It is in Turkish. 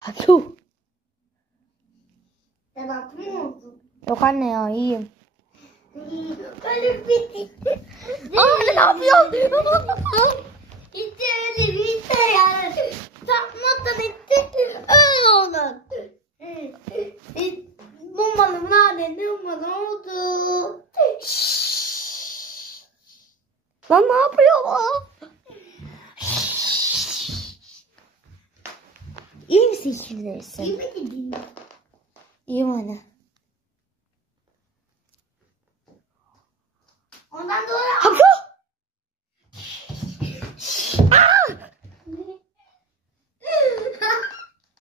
Haku. Sen altı mı oldun? Yok anne ya iyiyim. Öyle bitti. Aa ne yapıyorsun? İşte öyle bitti yani. Takmadan etti. Öyle olur. Mummalım nerede? Mummalım oldu. Lan ne yapıyor lan? İyi misin şimdi? İyi mi dedin? İyiyim anne. Ondan dolayı